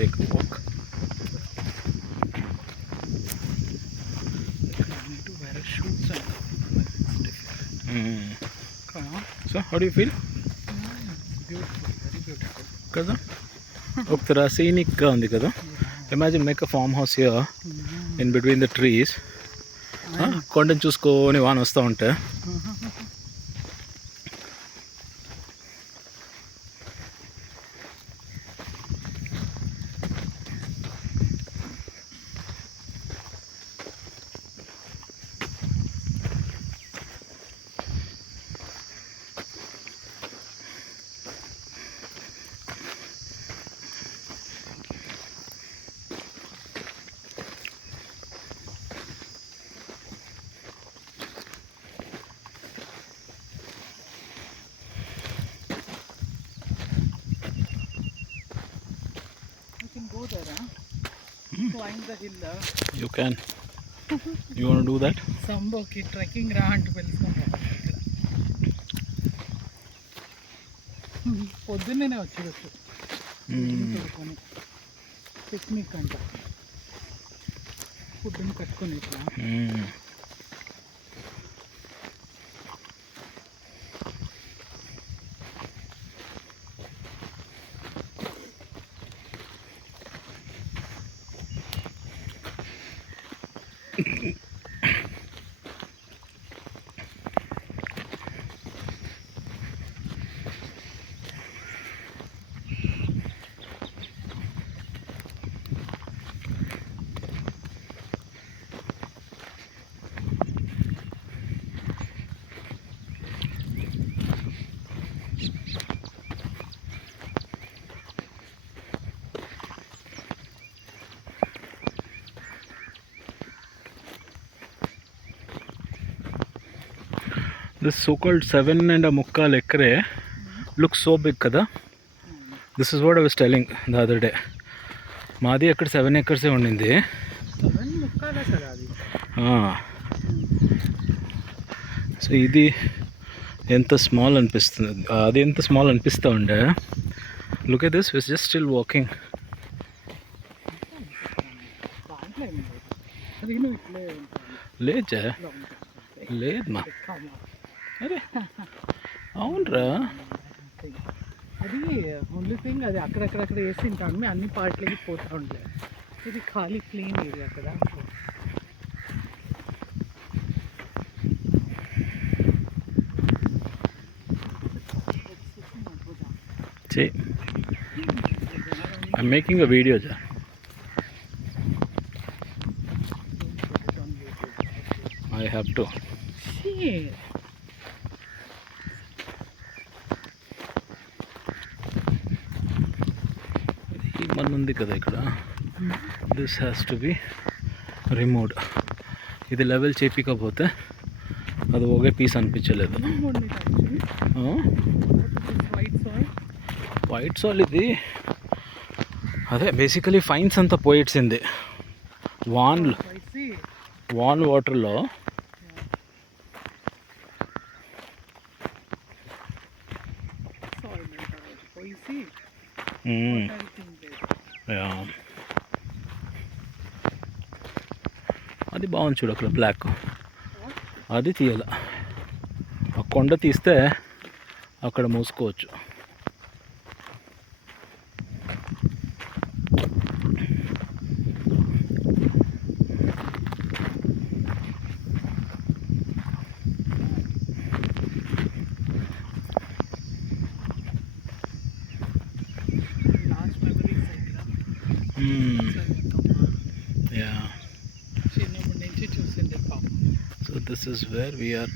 take a walk. Need to wear shoes and So how do you feel? beautiful, very beautiful. కదా ఒకతర సీనిక్గా ఉంది కదా. Imagine make a farm house here in between the trees. కొండను చూసుకొని వాన వస్తూ ఉంటే Go there, climb the hill. You can. You want do that? సంబోకి ట్రెక్కింగ్ రా అంటూ పిలుచుకుంటాం. పొద్దున్నే వచ్చేయచ్చు పడుకొని పిక్నిక్ అంట ఫుడ్ని కట్టుకొని ఇట్లా. This so-called 7.25 acre looks so big kada. This is what I was telling the other day. మాది అక్కడ 7 acres ఉండింది. 7.25 కదా అది. సో ఇది ఎంత స్మాల్ అనిపిస్తుంది, అది ఎంత స్మాల్ అనిపిస్తూ ఉండే. లుక్ ఎట్ దిస్, విస్ జస్ట్ స్టిల్ వాకింగ్. లేచా లేదు మా. అరే అవునరా, అది ఓన్లీ థింగ్ అది అక్కడక్కడక్కడ వేసి ఉంటాను అన్ని పార్ట్లకి పోతూ ఉండలేదు. ఇది ఖాళీ ప్లేన్ ఏరియా కదా. I'm making a video ja. I have to. ఈ మన్ను ఉంది కదా ఇక్కడ, this has to be removed. ఇది లెవెల్ చేపికపోతే అది ఒకే పీస్ అనిపించలేదు. వైట్ సాల్ ఇది అదే బేసికలీ ఫైన్స్ అంతా పోయిడ్చింది వాన్ వాటర్లో. అది బాగుంది చూడు అక్కడ బ్లాక్, అది తీయాల. ఆ కొండ తీస్తే అక్కడ మూసుకోవచ్చు. So this is where we are